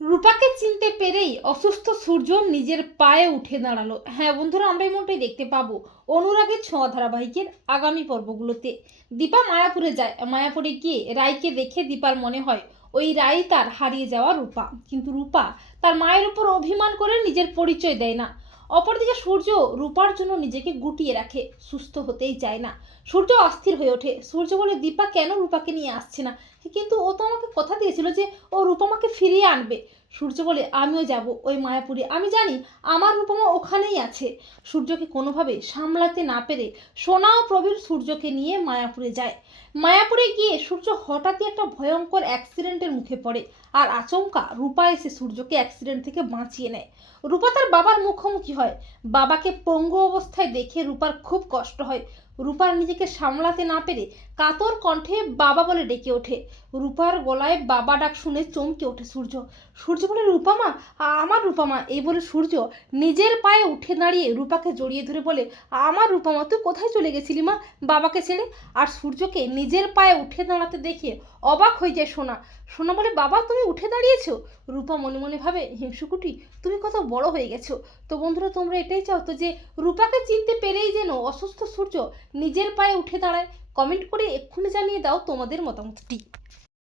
রূপাকে চিনতে পেরেই অসুস্থ সূর্য নিজের পায়ে উঠে দাঁড়াল। হ্যাঁ বন্ধুরা, আমরা এমনটাই দেখতে পাবো অনুরাগের ছোঁয়া ধারাবাহিকের আগামী পর্বগুলোতে। দীপা মায়াপুরে যায়। মায়াপুরে গিয়ে রায়কে দেখে দীপার মনে হয়, ওই রায় তার হারিয়ে যাওয়া রূপা। কিন্তু রূপা তার মায়ের উপর অভিমান করে নিজের পরিচয় দেয় না। অপরদিকে সূর্য রূপার জন্য নিজেকে গুটিয়ে রাখে, সুস্থ হতেই চায় না। সূর্য অস্থির হয়ে ওঠে। সূর্য বলে, দীপা, কেন রূপাকে নিয়ে আসছে না? কিন্তু ও তো আমাকে কথা দিয়েছিল যে, ও রূপামাকে ফিরিয়ে আনবে। সূর্য বলে, আমিও যাব ওই মায়াপুরে। আমি জানি আমার রূপমা ওখানেই আছে। সূর্যকে কোনোভাবে সামলাতে না পেরে সোনা ও প্রবীর সূর্যকে নিয়ে মায়াপুরে যায়। মায়াপুরে গিয়ে সূর্য হঠাৎই একটা ভয়ঙ্কর অ্যাক্সিডেন্টের মুখে পড়ে আর আচমকা রূপা এসে সূর্যকে অ্যাক্সিডেন্ট থেকে বাঁচিয়ে নেয়। রূপা তার বাবার মুখোমুখি হয়। বাবাকে পঙ্গু অবস্থায় দেখে রূপার খুব কষ্ট হয়। রূপার নিজেকে সামলাতে না পেরে কাতর কণ্ঠে বাবা বলে ডেকে ওঠে। রূপার গলায় বাবা ডাক শুনে চমকে ওঠে সূর্য। সূর্য বলে রূপামা আমার রূপামা, এই বলে সূর্য নিজের পায়ে উঠে দাঁড়িয়ে রূপাকে জড়িয়ে ধরে বলে, আমার রূপামা, তুই কোথায় চলে গেছিলি মা বাবাকে ছেড়ে? আর সূর্যকে নিজের পায়ে উঠে দাঁড়াতে দেখে অবাক হয়ে যায় সোনা। সোনা বলে, বাবা, তুমি উঠে দাঁড়িয়েছো? রূপা মনে মনে ভাবে, হিংসুকুটি, তুমি কত বড় হয়ে গেছো। তো বন্ধুরা, তোমরা এটাই চাও তো যে রূপাকে চিনতে পেরেই যেন অসুস্থ সূর্য নিজের পায়ে উঠে দাঁড়ায়। কমেন্ট করে এক্ষুনি জানিয়ে দাও তোমাদের মতামতটি।